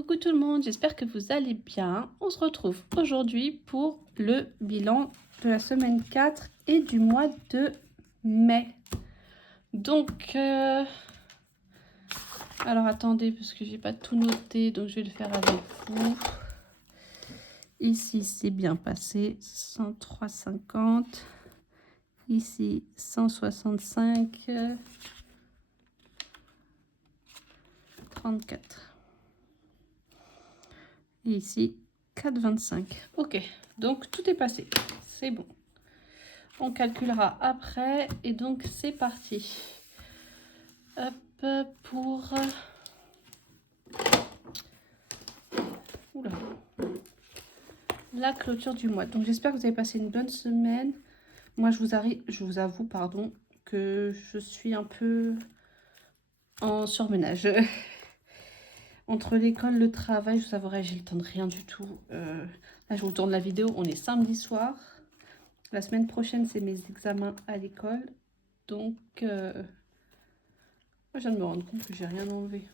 Coucou tout le monde, j'espère que vous allez bien. On se retrouve aujourd'hui pour le bilan de la semaine 4 et du mois de mai. Donc, alors attendez parce que j'ai pas tout noté, donc je vais le faire avec vous. Ici, c'est bien passé, 103,50. Ici, 165, 34. Et ici, 4,25. Ok, donc tout est passé. C'est bon. On calculera après. Et donc, c'est parti. Hop, pour... Oula. La clôture du mois. Donc, j'espère que vous avez passé une bonne semaine. Moi, je vous avoue, pardon, que je suis un peu en surmenage. Entre l'école, le travail, je vous avouerai, j'ai le temps de rien du tout. Là, je vous tourne la vidéo. On est samedi soir. La semaine prochaine, c'est mes examens à l'école. Donc, moi, je viens de me rendre compte que j'ai rien enlevé.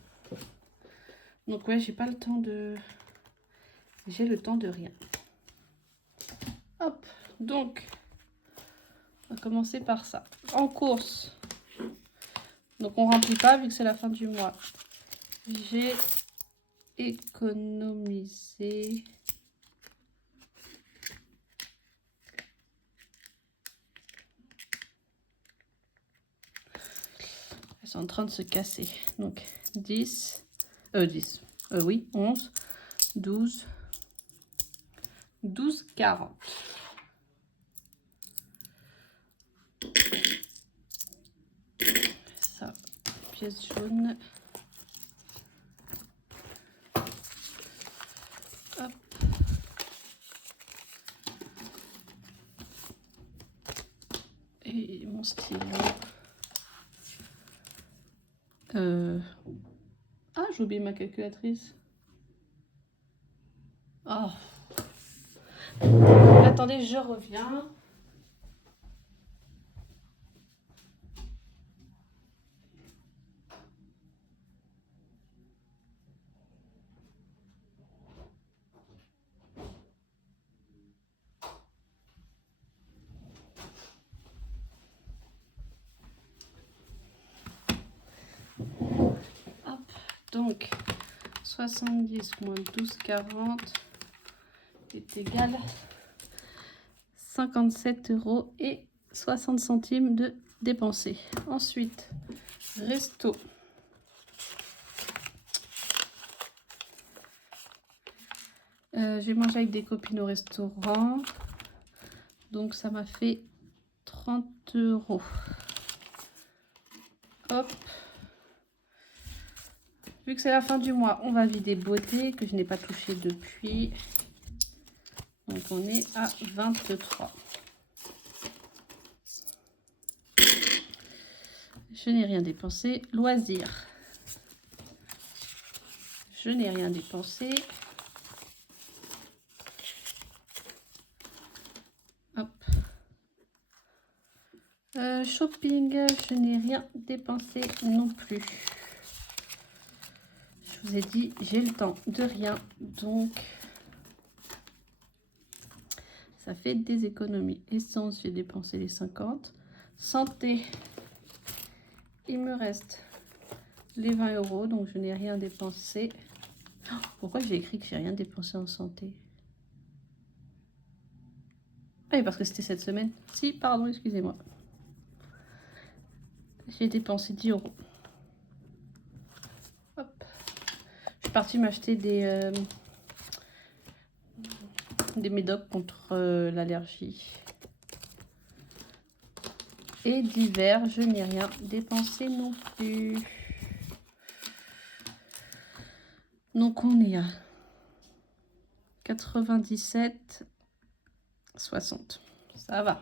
Donc, ouais, j'ai pas le temps de... J'ai le temps de rien. Hop, donc, on va commencer par ça. En course. Donc, on remplit pas vu que c'est la fin du mois. J'ai économisé... Elles sont en train de se casser. Donc, 10, oui, 11, 12, 12,40. Ça, pièce jaune. Hop. Et mon stylo. Ah, j'ai oublié ma calculatrice. Oh. Attendez, je reviens. Hop. Donc, 70 moins 12,40 est égal 57,60 € de dépensés. Ensuite, resto. J'ai mangé avec des copines au restaurant. Donc, ça m'a fait 30 €. Hop. Vu que c'est la fin du mois, on va vider beauté que je n'ai pas touché depuis. Donc, on est à 23. Je n'ai rien dépensé. Loisirs. Je n'ai rien dépensé. Hop. Shopping, je n'ai rien dépensé non plus. Je vous ai dit, j'ai le temps de rien. Donc, ça fait des économies. Essence, j'ai dépensé les 50. Santé, il me reste les 20 €. Donc, je n'ai rien dépensé. Oh, pourquoi j'ai écrit que j'ai rien dépensé en santé? Ah oui, parce que c'était cette semaine. Si, pardon, excusez-moi. J'ai dépensé 10 €. Hop. Je suis partie m'acheter des médocs contre l'allergie. Et divers, je n'ai rien dépensé non plus. Donc on est à 97,60. Ça va.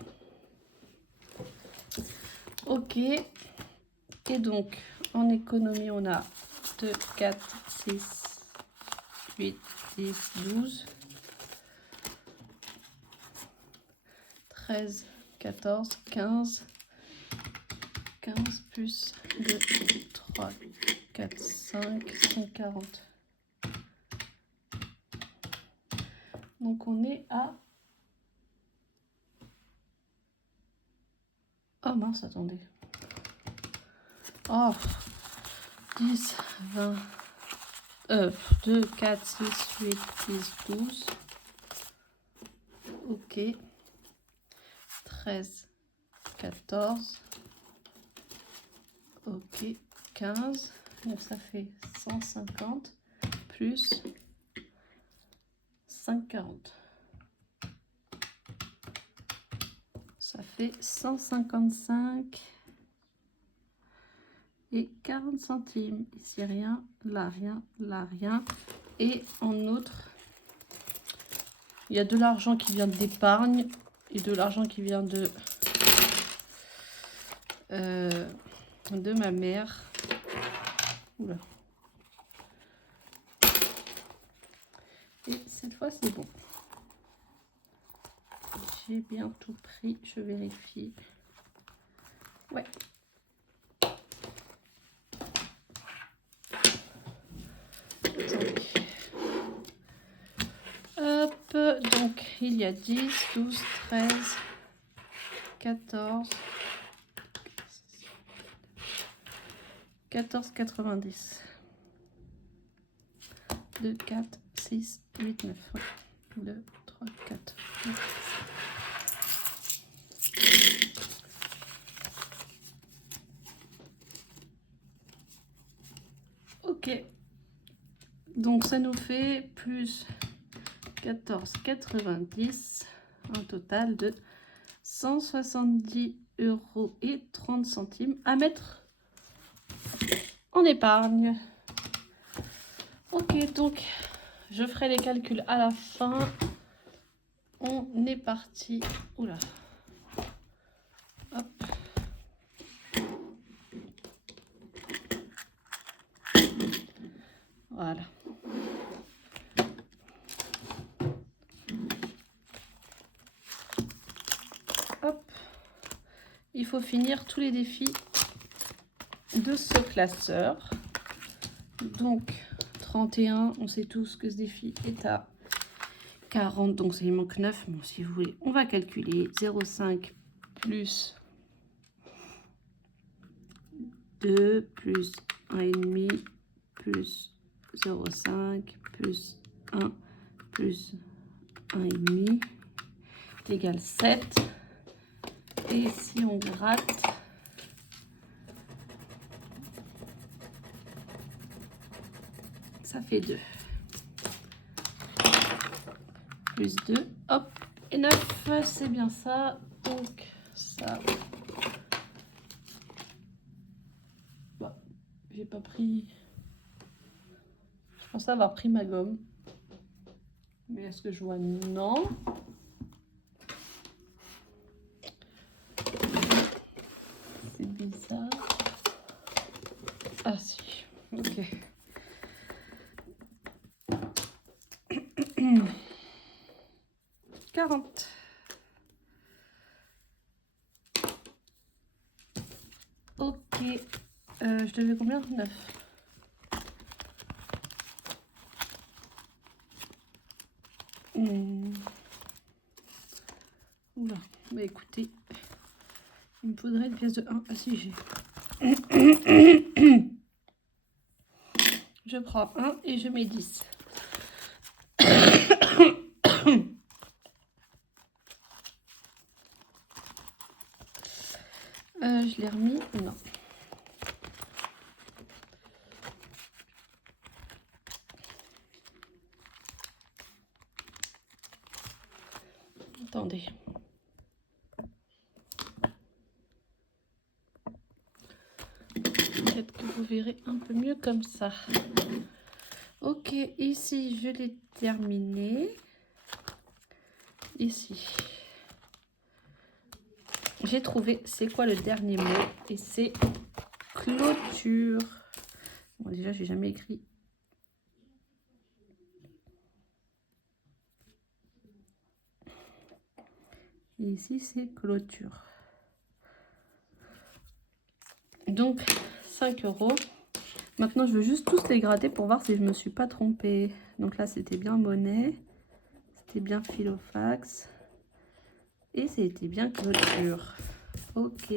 Ok. Et donc, en économie, on a 2, 4, 6, 8, 10, 12, 13, 14, 15. 15 plus 2, 3, 4, 5, 140. Donc on est à... Oh mince, attendez. Oh, 10, 20, 2, 4, 6, 8, 10, 12. Ok. 13, 14. Ok. 15. Donc ça fait 150 plus 5,40. Ça fait 155 et 40 centimes. Ici rien, là rien, là rien. Et en outre, il y a de l'argent qui vient d'épargne et de l'argent qui vient de ma mère. Oula. Et cette fois c'est bon. J'ai bien tout pris, je vérifie. Ouais. Attendez. Hop, donc il y a 10, 12, 13, 14, 14,90. 2, 4, 6, 8, 9. Ouais. 2, 3, 4. 9. Ok. Donc ça nous fait plus 14,90. Un total de 170 € et 30 centimes à mettre en épargne. Ok, donc je ferai les calculs à la fin. On est parti. Oula. Hop. Voilà. Hop. Il faut finir tous les défis de ce classeur. Donc 31, on sait tous que ce défi est à 40, donc ça il manque 9. Bon, si vous voulez, on va calculer 0,5 plus 2 plus 1,5 plus 0,5 plus 1 plus 1,5 égale 7. Et si on gratte, ça fait 2. Plus 2, hop, et 9, c'est bien ça. Donc ça... Bah, j'ai pas pris... Je pensais avoir pris ma gomme. Mais est-ce que je vois? Non. C'est bizarre. Ah si, ok. Quarante. Ok. Je devais combien? 9. Oula. Bah écoutez, il me faudrait une pièce de 1. Ah si, j'ai. Je prends 1 et je mets 10. Je l'ai remis. Non. Attendez. Peut-être que vous verrez un peu mieux comme ça. Ok, ici je l'ai terminé. Ici, j'ai trouvé c'est quoi le dernier mot et c'est clôture. Bon, déjà, j'ai jamais écrit. Et ici, c'est clôture. Donc, 5 €. Maintenant, je veux juste tous les gratter pour voir si je me suis pas trompée. Donc là, c'était bien monnaie. c'était bien Filofax. Et c'était bien Clôture. Ok.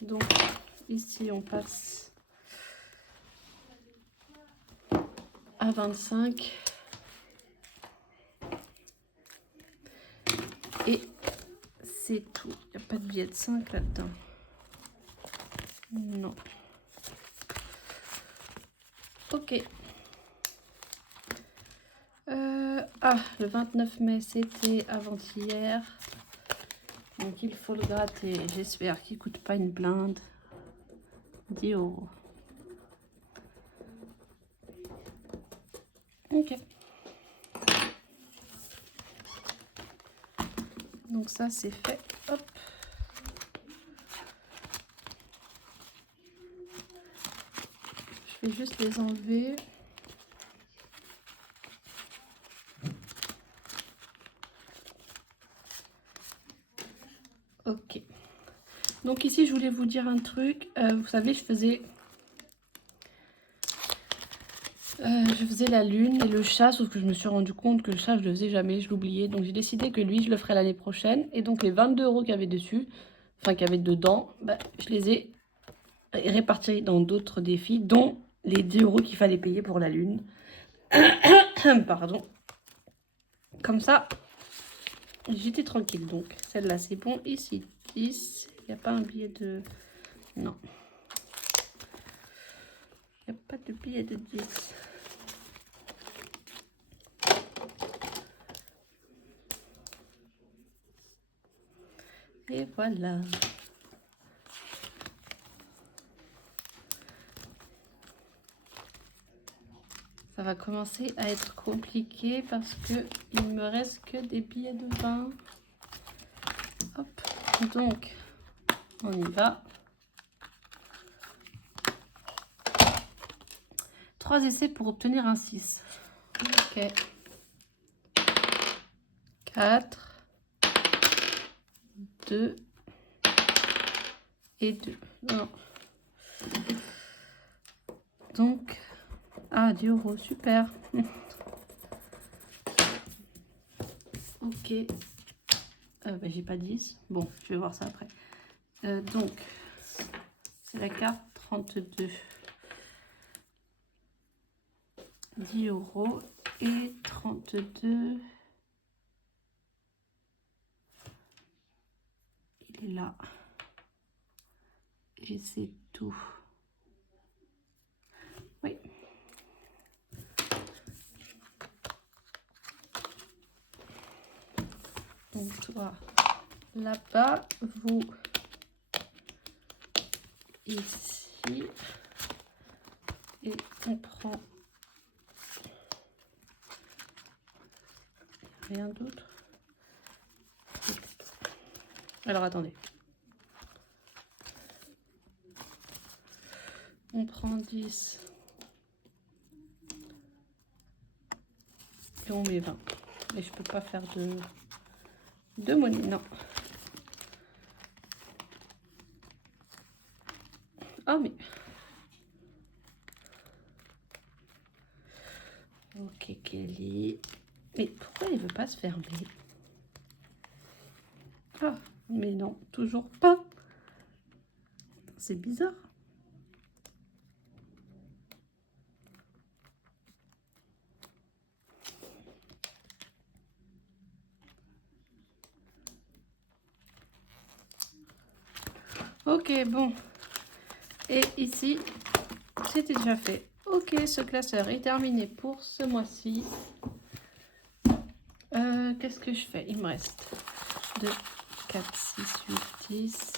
Donc, ici, on passe à 25. Et c'est tout. Il n'y a pas de billet de 5 là-dedans. Non. Ok. Le 29 mai, c'était avant-hier. Donc, il faut le gratter. J'espère qu'il ne coûte pas une blinde. 10 €. Ok. Donc, ça, c'est fait. Hop. Je vais juste les enlever. Ok. Donc ici, je voulais vous dire un truc. Vous savez, je faisais la lune et le chat, sauf que je me suis rendu compte que le chat, je le faisais jamais, je l'oubliais. Donc j'ai décidé que lui, je le ferai l'année prochaine. Et donc les 22 € qu'il y avait dessus, enfin qu'il y avait dedans, bah, je les ai répartis dans d'autres défis, dont les 10 € qu'il fallait payer pour la lune. Pardon. Comme ça, j'étais tranquille. Donc celle-là, c'est bon. Ici, 10. Il n'y a pas un billet de... Non. Il n'y a pas de billet de 10. Et voilà. Ça va commencer à être compliqué parce que il me reste que des billets de 20. Hop. Donc, on y va. 3 essais pour obtenir un 6. Ok. 4, 2 et 2. Non. Donc, 10 €, super. Ok. Bah, j'ai pas 10. Bon, je vais voir ça après. Donc, c'est la carte 32. 10 € et 32. Il est là. Et c'est tout. Oui. Donc toi, là-bas, vous ici. Et on prend rien d'autre. Alors attendez. On prend 10. Et on met 20. Mais je peux pas faire de monnaie, non. Ah mais... Ok Kelly. Mais pourquoi il veut pas se fermer? Ah, mais non, toujours pas. C'est bizarre. Ok, bon. Et ici, c'était déjà fait. Ok, ce classeur est terminé pour ce mois-ci. Qu'est-ce que je fais? Il me reste 2, 4, 6, 8, 10,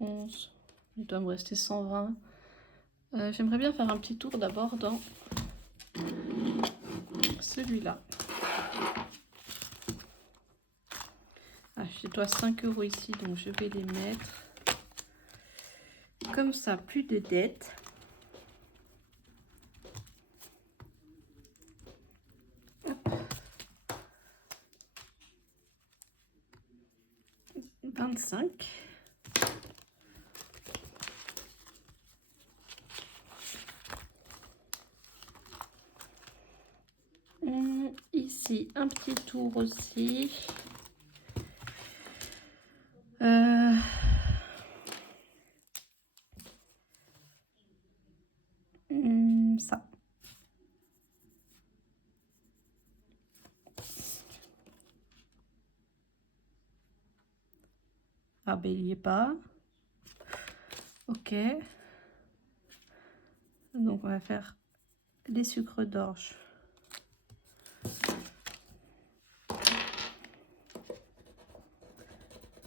11. Il doit me rester 120. J'aimerais bien faire un petit tour d'abord dans celui-là. Je dois 5 € ici, donc je vais les mettre. Comme ça, plus de dettes. Hop. 25. ici un petit tour aussi. Ça. Ah ben il n'y est pas. Ok. Donc on va faire les sucres d'orge.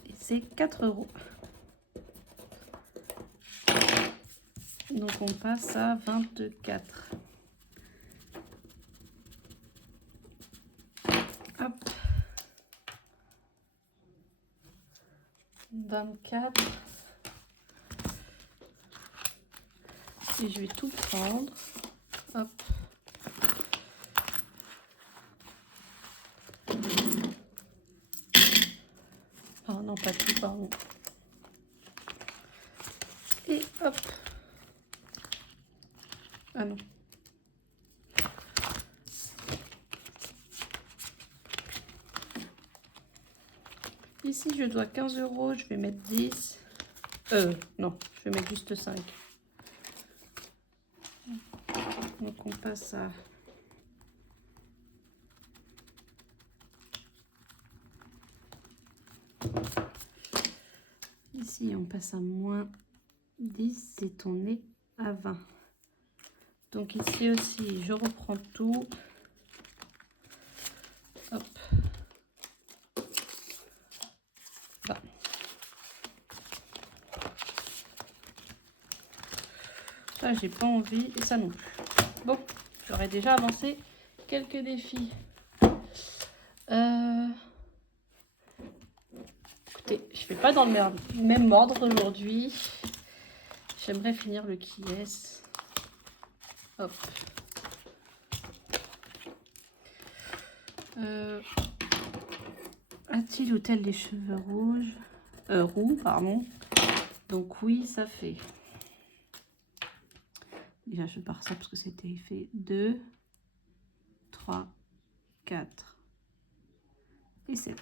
Et c'est 4 €. Donc on passe à 24. Hop. 24. Et je vais tout prendre. Hop. Ah non, pas tout, pardon. Et hop. Ah non. Ici, je dois 15 €. Je vais mettre 10. Non, je vais mettre juste 5. Donc, on passe à... Ici, on passe à moins 10 et on est à 20. Donc, ici aussi, je reprends tout. Hop. Là. Ça, j'ai pas envie et ça non plus. Bon, j'aurais déjà avancé quelques défis. Écoutez, je vais pas dans le même ordre aujourd'hui. J'aimerais finir le qui est. Hop. A-t-il ou tel les cheveux rouges roux, pardon. Donc oui, ça fait. Déjà, je pars ça parce que c'était fait 2, 3, 4 et 7.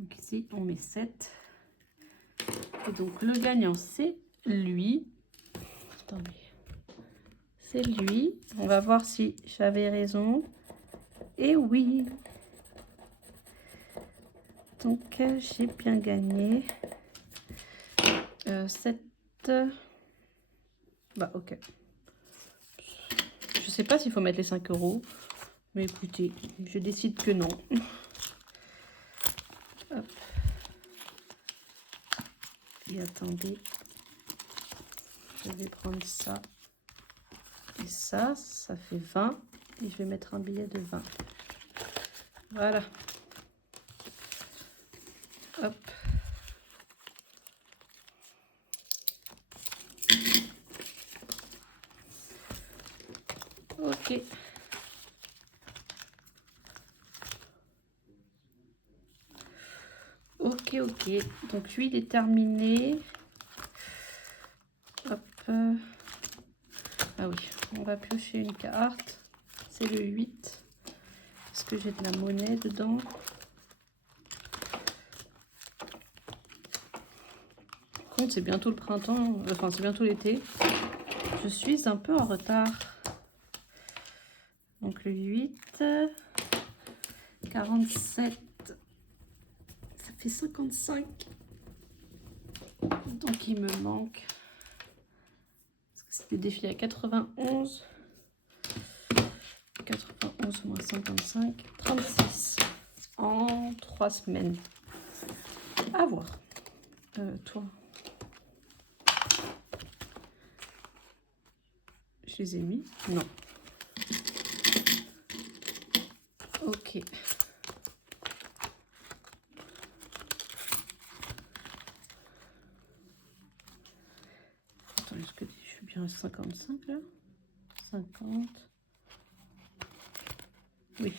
Donc ici, on met 7. Et donc, le gagnant, c'est lui. Attendez. C'est lui. On va voir si j'avais raison. Et oui. Donc, j'ai bien gagné. 7. Bah, ok. Je sais pas s'il faut mettre les 5 €. Mais écoutez, je décide que non. Hop. Et attendez. Je vais prendre ça. Et ça, ça fait 20. Et je vais mettre un billet de 20. Voilà. Hop. Ok. Ok, ok. Donc lui, il est terminé. Hop. Ah oui, on va piocher une carte. C'est le 8. Est-ce que j'ai de la monnaie dedans? Par contre, c'est bientôt le printemps. Enfin, c'est bientôt l'été. Je suis un peu en retard. Donc le 8. 47. Ça fait 55. Donc il me manque. Parce que c'était défilé à 91. 91 moins 55. 36. En 3 semaines. À voir. Toi. Je les ai mis? Non. Ok. Attends, est-ce que je suis bien à 55 là? 50. Oui.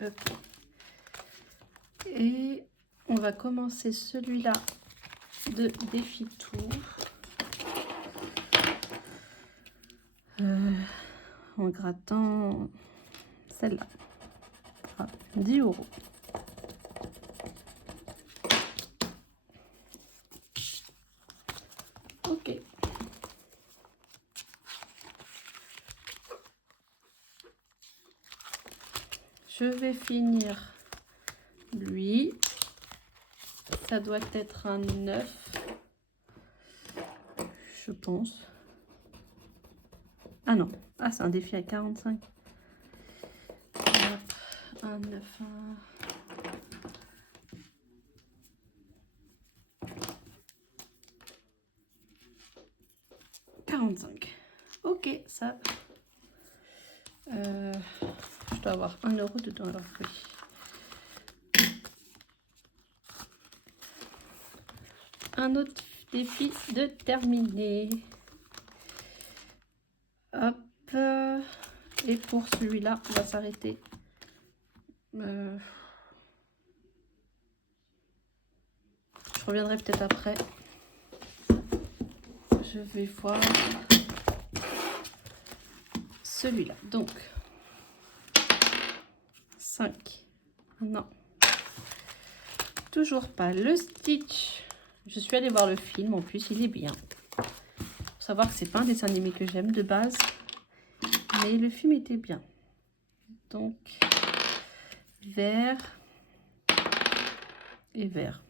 Hop. Et on va commencer celui-là de défi tour. en grattant celle-là à 10 €. Ok. Je vais finir lui. Ça doit être un 9. Je pense. Ah non. Ah, c'est un défi à 45. Hop, un 9, un... Ok, ça. Je dois avoir 1 € dedans, alors oui. Un autre défi de terminer. Hop. Et pour celui-là, on va s'arrêter. Je reviendrai peut-être après. Je vais voir celui-là. Donc, 5. Non. Toujours pas. Le Stitch. Je suis allée voir le film. En plus, il est bien. Faut savoir que c'est pas un dessin animé que j'aime de base. Mais le film était bien. Donc, vert et vert.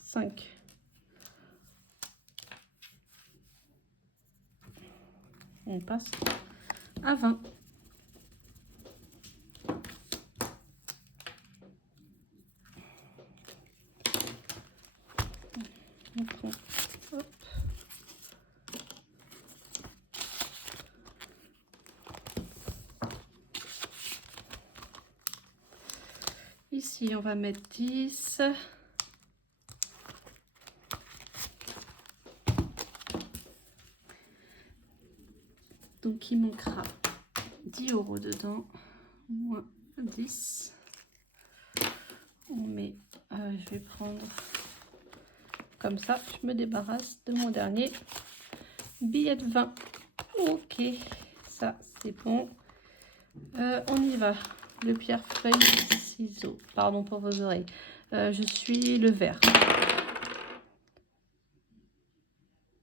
5. On passe à 20. On prend, hop. Ici, on va mettre 10. Donc, il manquera 10 € dedans, moins 10. On met, je vais prendre comme ça, je me débarrasse de mon dernier billet de 20. Ok, ça c'est bon. On y va. Le pierre, feuille, ciseaux. Pardon pour vos oreilles. Je suis le vert.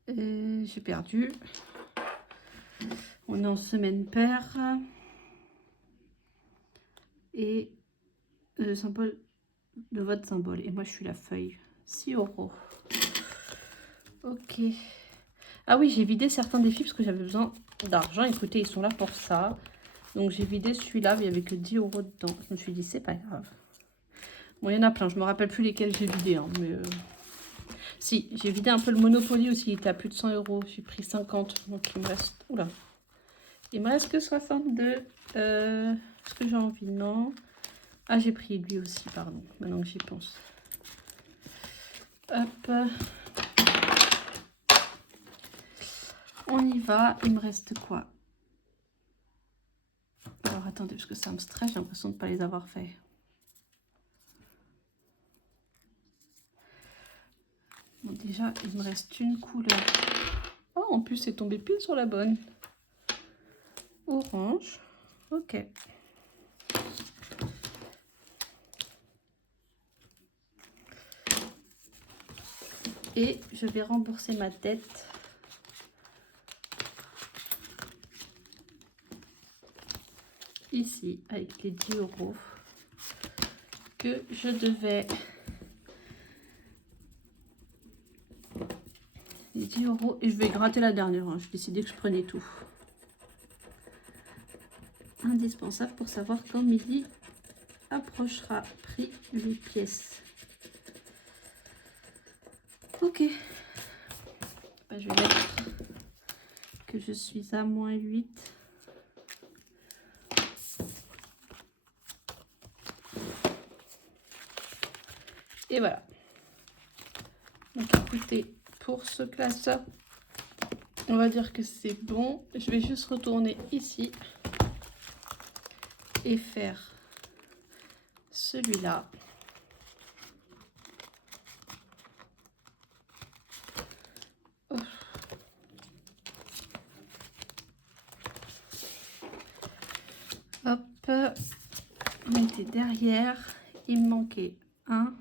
J'ai perdu. On est en semaine paire. Et le symbole de votre symbole. Et moi, je suis la feuille. 6 €. Ok. Ah oui, j'ai vidé certains défis parce que j'avais besoin d'argent. Écoutez, ils sont là pour ça. Donc, j'ai vidé celui-là, mais il n'y avait que 10 € dedans. Je me suis dit, c'est pas grave. Bon, il y en a plein. Je me rappelle plus lesquels j'ai vidé. Hein, mais si, j'ai vidé un peu le Monopoly aussi. Il était à plus de 100 €. J'ai pris 50. Donc, il me reste... Oula. Il me reste que 62. Est-ce que j'ai envie? Non. Ah, j'ai pris lui aussi, pardon. Maintenant que j'y pense. Hop. On y va. Il me reste quoi? Alors, attendez, parce que ça me stresse. J'ai l'impression de ne pas les avoir faits. Bon, déjà, il me reste une couleur. Oh, en plus, c'est tombé pile sur la bonne. Orange. Ok. Et je vais rembourser ma dette. Ici, avec les 10 € que je devais. Les 10 € et je vais gratter la dernière. Hein. J'ai décidé que je prenais tout. Indispensable pour savoir quand midi approchera. Prix 8 pièces. Ok. Bah, je vais mettre que je suis à moins 8. Et voilà. Donc écoutez, pour ce classeur, on va dire que c'est bon. Je vais juste retourner ici et faire celui-là. on était derrière. Il me manquait 1,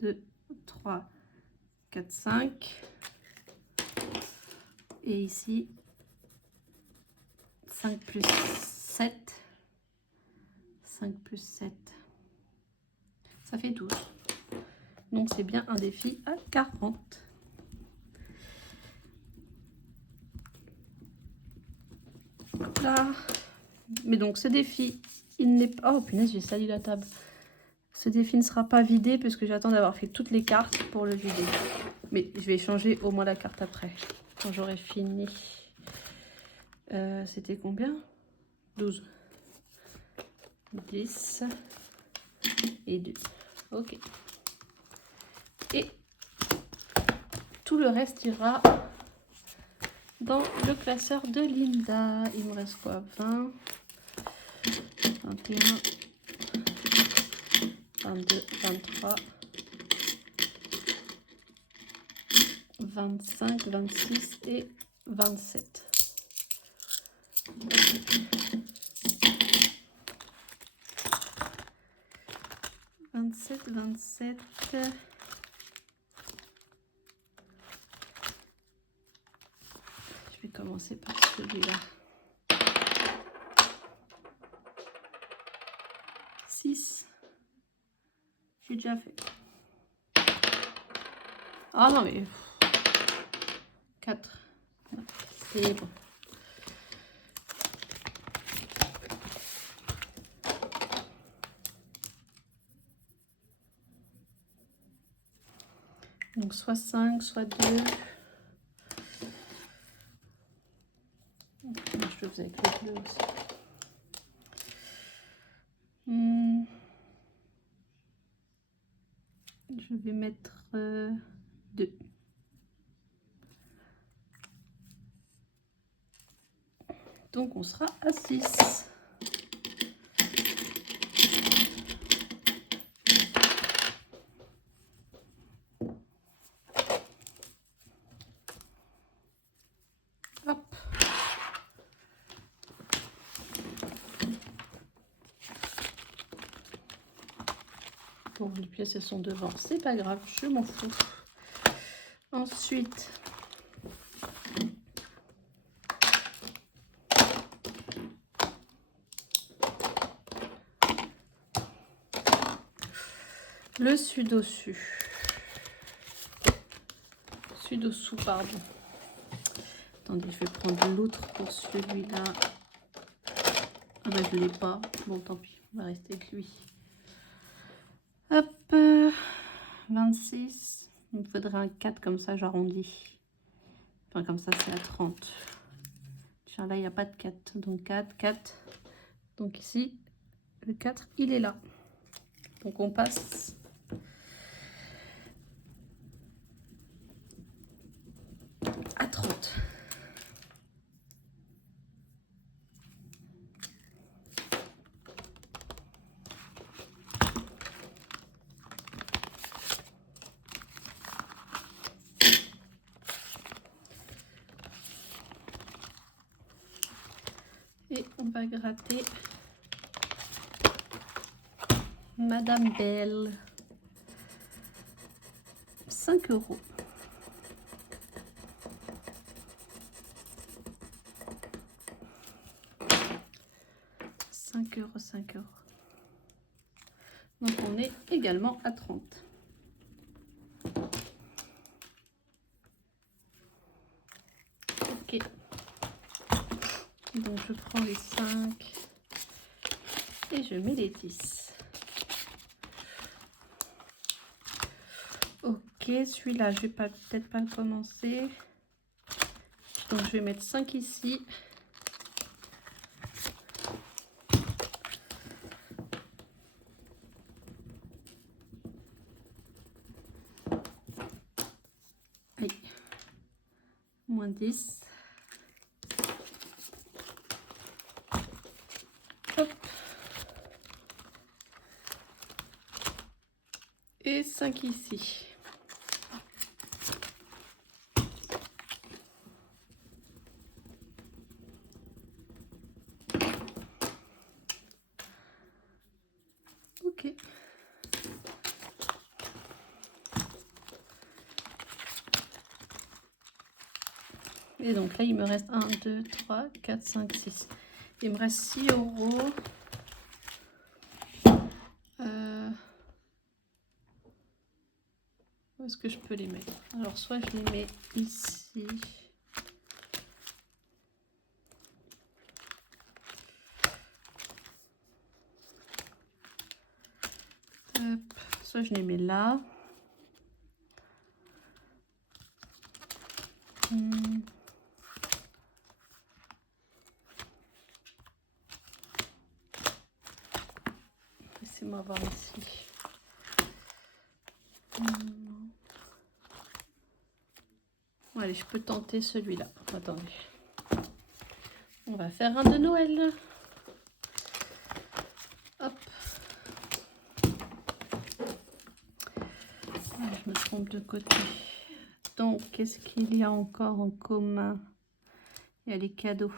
2, 3, 4, 5. Et ici, 5 plus 7. 5 plus 7. Ça fait 12. Donc, c'est bien un défi à 40. Là. Mais donc, ce défi, il n'est pas... Oh, punaise, j'ai sali la table. Ce défi ne sera pas vidé puisque j'attends d'avoir fait toutes les cartes pour le vider. Mais je vais changer au moins la carte après, quand j'aurai fini. C'était combien? 12. 10 et 2. Ok. Et tout le reste ira dans le classeur de Linda. Il me reste quoi? 20, 21, 22, 23, 25, 26 et 27. 27, 27. Je vais commencer par celui-là. 6. J'ai déjà fait. Ah non mais... 4. C'est bon. Donc soit 5, soit 2. Je le faisais avec les bleus aussi. Je vais mettre 2. Donc on sera à 6. Hop. Bon, les pièces elles sont devant, c'est pas grave, je m'en fous. Ensuite, le dessus. Dessous, pardon. Attendez, je vais prendre l'autre pour celui-là. Ah bah je l'ai pas. Bon, tant pis, on va rester avec lui. Hop, 26. Il me faudrait un 4 comme ça, j'arrondis. Enfin, comme ça, c'est à 30. Tiens, là, il n'y a pas de 4. Donc 4, 4. Donc ici, le 4, il est là. Donc on passe... à 30. Et on va gratter Madame Belle. 5 €. €, 5 €. Donc on est également à 30. Ok. Donc je prends les 5 et je mets les 10. Ok, celui-là, je vais peut-être pas le commencer. Donc je vais mettre 5 ici. Aïe. Moins 10. Hop. Et 5 ici. Et donc là, il me reste 1, 2, 3, 4, 5, 6. Il me reste 6 euros. Où est-ce que je peux les mettre? Alors, soit je les mets ici. Hop. Soit je les mets là. Laissez-moi voir ici. Allez, je peux tenter celui-là. Attendez. On va faire un de Noël. Hop. Ah, je me trompe de côté. Donc, qu'est-ce qu'il y a encore en commun? Il y a les cadeaux.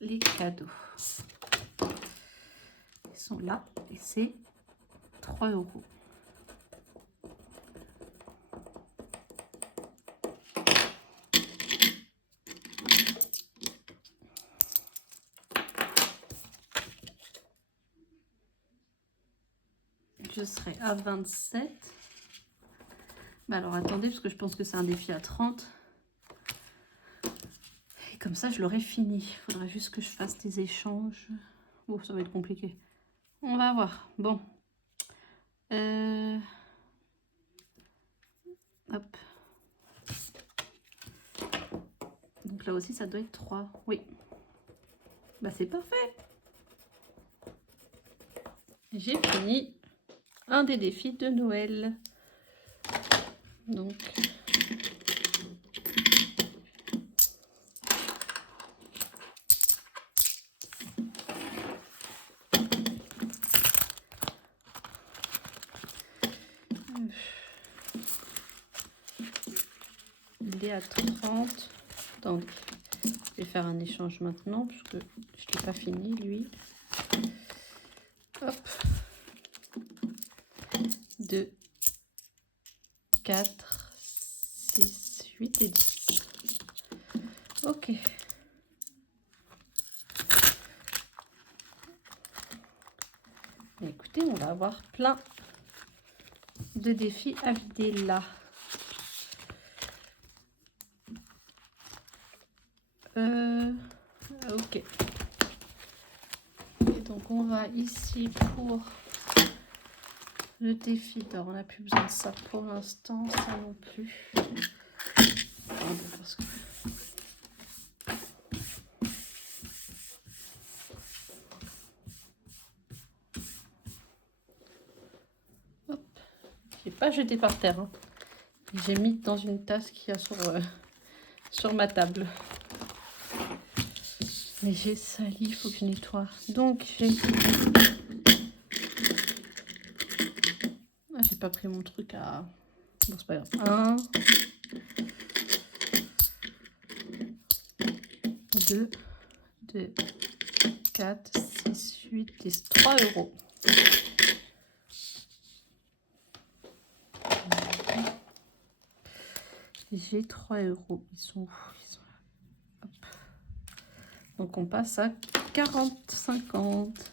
Les cadeaux. Ils sont là et c'est 3 euros. Je serai à 27. Bah alors attendez, parce que je pense que c'est un défi à 30. Et comme ça, je l'aurai fini. Il faudra juste que je fasse des échanges. Oh, ça va être compliqué. On va voir. Bon. Hop. Donc là aussi, ça doit être 3. Oui. Bah c'est parfait. J'ai fini un des défis de Noël. Donc... il est à 30. Attendez. Je vais faire un échange maintenant, parce que je ne l'ai pas fini, lui. Hop. 2, 4, 6, 8 et 10. Ok. Écoutez, on va avoir plein de défis à vider là. Ok. Et donc on va ici pour le défi d'or. On n'a plus besoin de ça pour l'instant, ça non plus. Attendez, parce que... Hop. J'ai pas jeté par terre. Hein. J'ai mis dans une tasse qu'il y a sur ma table. Mais j'ai sali, il faut que je nettoie. Donc j'ai... Ah, j'ai pas pris mon truc à... Bon, c'est pas grave. 1, 2, 4, 6, 8, 10. 3 euros. J'ai 3 euros. Ils sont où? Hop. Donc on passe à 40, 50.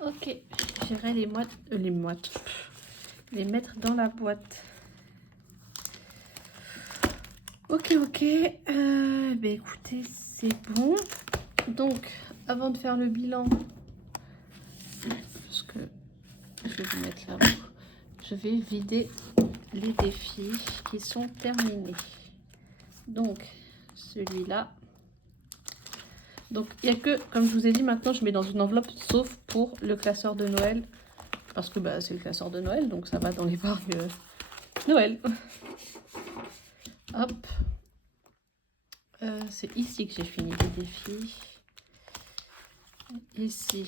Ok, j'irai les mettre dans la boîte. Ok, ben écoutez, c'est bon. Donc, avant de faire le bilan, parce que je vais vous mettre là, je vais vider les défis qui sont terminés. Donc, celui-là. Donc, il n'y a que, comme je vous ai dit, maintenant, je mets dans une enveloppe, sauf pour le classeur de Noël. Parce que bah, c'est le classeur de Noël, donc ça va dans l'épargne Noël. Hop. C'est ici que j'ai fini les défis. Ici.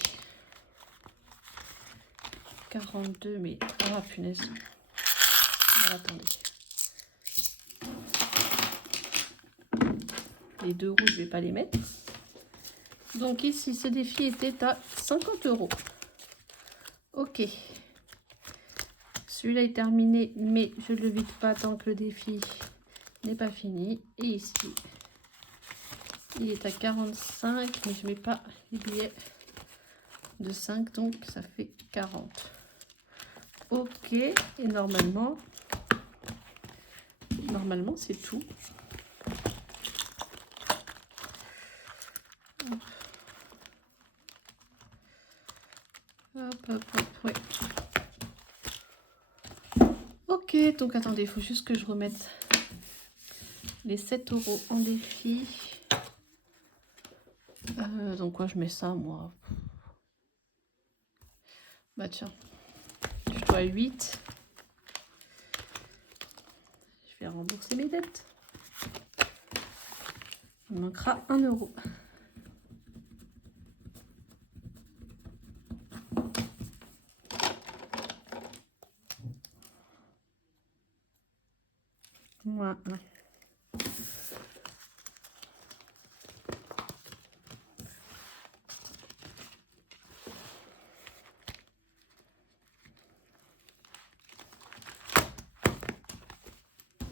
42, mais... Ah, punaise. Alors, attendez. Les 2 rouges, je vais pas les mettre. Donc ici, ce défi était à 50 €. Ok. Celui-là est terminé, mais je ne le vide pas tant que le défi n'est pas fini. Et ici, il est à 45, mais je ne mets pas les billets de 5, donc ça fait 40. Ok, et normalement c'est tout. Hop, hop, hop, ouais. Ok, donc attendez, il faut juste que je remette les 7 € en défi. Donc quoi, je mets ça, moi. Bah tiens, je dois 8. Je vais rembourser mes dettes. Il manquera 1 €. Voilà.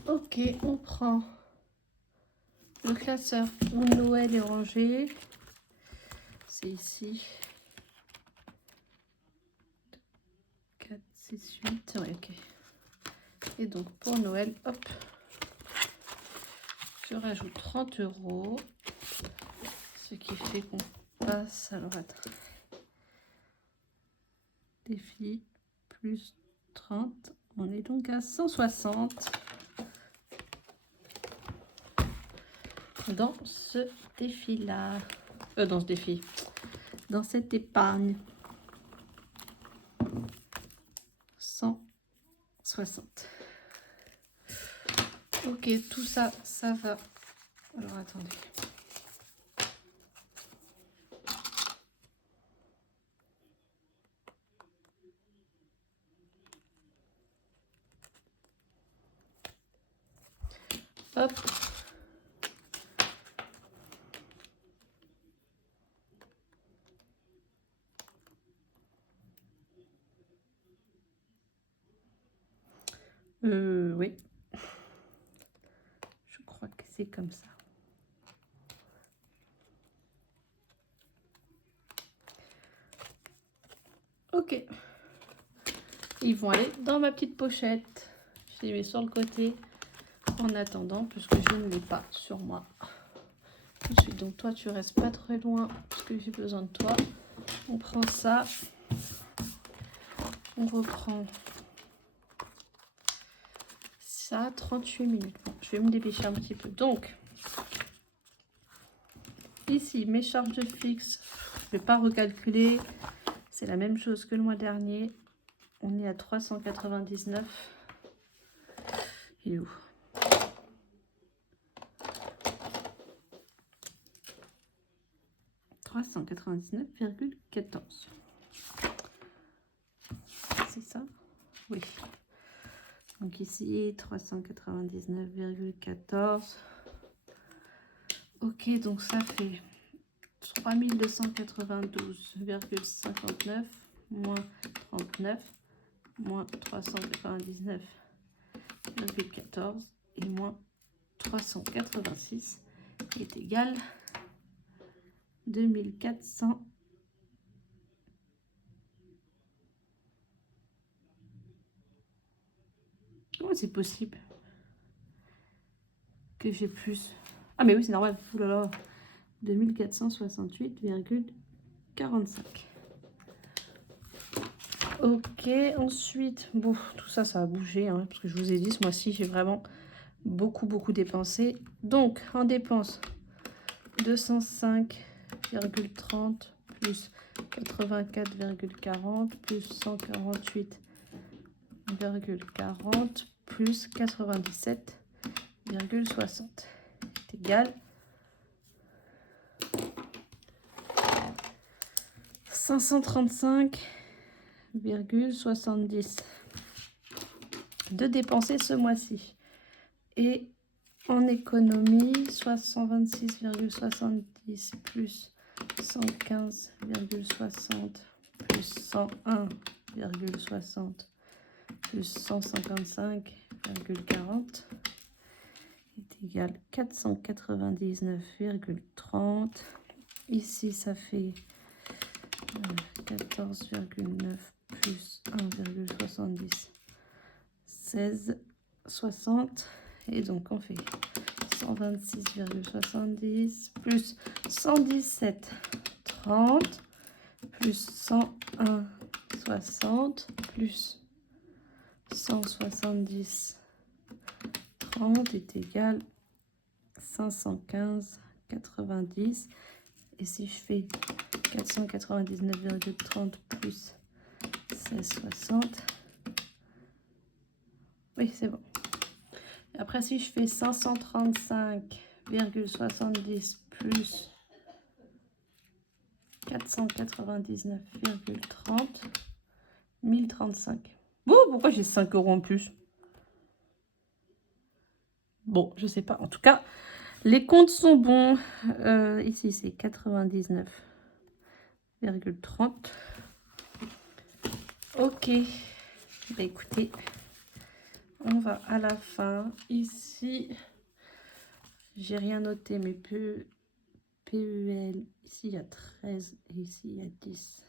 Ok, on prend le classeur où Noël est rangé. C'est ici. 4, 6, 8. Ouais, ok. Et donc pour Noël, hop, je rajoute 30 €. Ce qui fait qu'on passe. Alors attends. Défi plus 30. On est donc à 160 dans ce défi-là. Dans ce défi. Dans cette épargne. 160. Ok, tout ça, ça va. Alors attendez. Hop. Oui. Je crois que c'est comme ça. Ok. Ils vont aller dans ma petite pochette. Je les mets sur le côté en attendant, puisque je ne l'ai pas sur moi tout de suite. Donc toi, tu restes pas très loin, parce que j'ai besoin de toi. On prend ça. On reprend ça, 38 minutes. Bon, je vais me dépêcher un petit peu. Donc, ici, mes charges fixes, je ne vais pas recalculer. C'est la même chose que le mois dernier. On est à 399. Il est où? « 399,14 ». C'est ça? Oui. Donc ici, 399,14. Ok, donc ça fait 3292,59 moins 39 moins 399,14 et moins 386 est égal 2400. Comment c'est possible que j'ai plus? Ah mais oui, c'est normal. Ouh là là. 2468,45. Ok, ensuite, bon, tout ça, ça a bougé, hein, parce que je vous ai dit, ce mois-ci, j'ai vraiment beaucoup dépensé. Donc, en dépenses, 205,30 plus 84,40 plus 148,40 plus 97,60 est égal 535,70 de dépenser ce mois-ci. Et en économie, 126,70 plus 115,60 plus 101,60 plus 155,40 est égal à 499,30. Ici, ça fait 14,9 plus 1,70, 16,60. Et donc, on fait 126,70 plus 117,30 plus 101,60 plus 170,30 est égal à 515,90. Et si je fais 499,30 plus 16,60, oui, c'est bon. Et après, si je fais 535,70 plus 499,30, 1035. Bon, pourquoi j'ai 5 € en plus? Bon, je sais pas. En tout cas, les comptes sont bons. Ici, c'est 99,30. Ok. Bah, écoutez, on va à la fin. Ici, j'ai rien noté, mais PEL. Ici, il y a 13 et ici, il y a 10.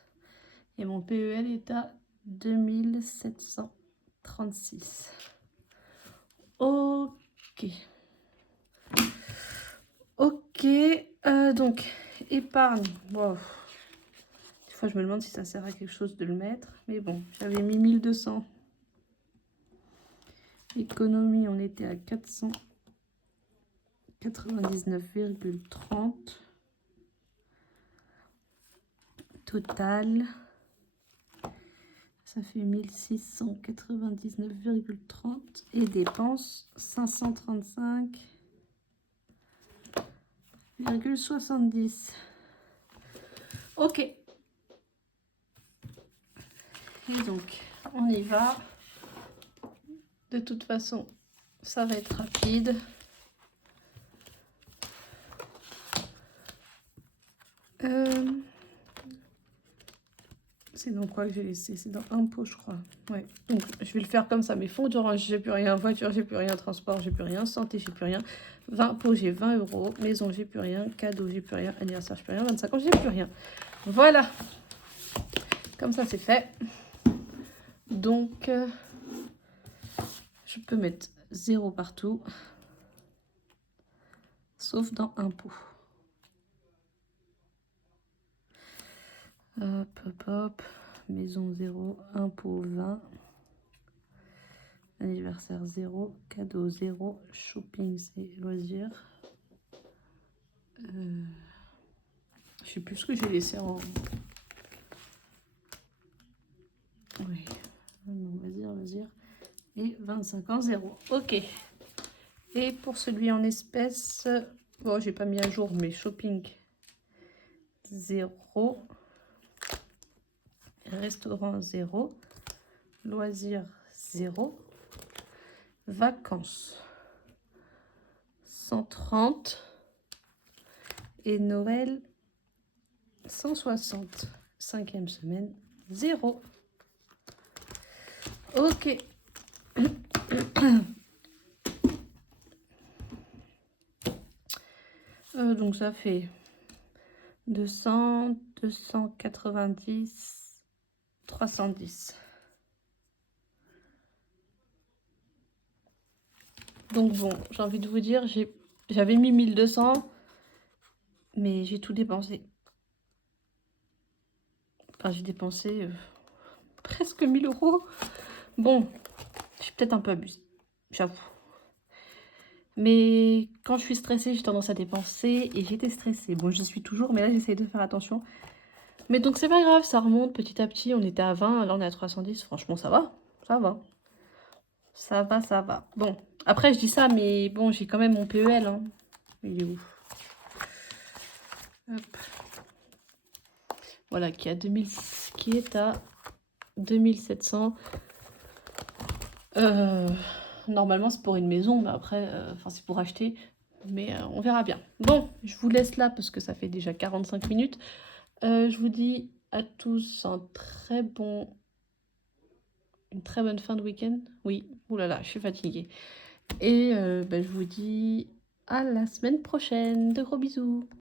Et mon PEL est à 2736. Ok. Ok. Donc, épargne. Wow. Des fois, je me demande si ça sert à quelque chose de le mettre. Mais bon, j'avais mis 1200. Économie, on était à 499,30. Total, ça fait 1699,30. Et dépenses, 535,70. Ok. Et donc, on y va. De toute façon, ça va être rapide. C'est dans quoi que j'ai laissé? C'est dans impôt, je crois. Ouais. Donc, je vais le faire comme ça. Mes fonds d'orange, j'ai plus rien. Voiture, j'ai plus rien. Transport, j'ai plus rien. Santé, j'ai plus rien. 20 pots, j'ai 20 €. Maison, j'ai plus rien. Cadeau, j'ai plus rien. Anniversaire, j'ai plus rien. 25 ans, j'ai plus rien. Voilà. Comme ça, c'est fait. Donc, je peux mettre 0 partout. Sauf dans impôt. Hop, hop, hop. Maison 0. Impôt 20. Anniversaire 0. Cadeau 0. Shopping, c'est loisirs. Je sais plus ce que j'ai laissé en... Oui. Non, loisirs. Et 25 ans, 0. Ok. Et pour celui en espèces, bon, j'ai pas mis à jour, mais shopping 0. Restaurant 0. Loisirs 0. Vacances 130. Et Noël 160. 5e semaine 0. Ok. Donc ça fait 200, 290, 310. Donc bon, j'ai envie de vous dire, j'avais mis 1200, mais j'ai tout dépensé. Enfin, j'ai dépensé presque 1000 €. Bon, je suis peut-être un peu abusée, j'avoue. Mais quand je suis stressée, j'ai tendance à dépenser et j'étais stressée. Bon, j'y suis toujours, mais là, j'essaye de faire attention. Mais donc, c'est pas grave, ça remonte petit à petit. On était à 20, là, on est à 310. Franchement, ça va. Ça va. Ça va, ça va. Bon, après, je dis ça, mais bon, j'ai quand même mon PEL. Hein. Il est où? Hop. Voilà, qui est à 2700. Normalement, c'est pour une maison, mais après, enfin, c'est pour acheter. Mais on verra bien. Bon, je vous laisse là parce que ça fait déjà 45 minutes. Je vous dis à tous une très bonne fin de week-end. Oui, oulala, je suis fatiguée. Et je vous dis à la semaine prochaine. De gros bisous.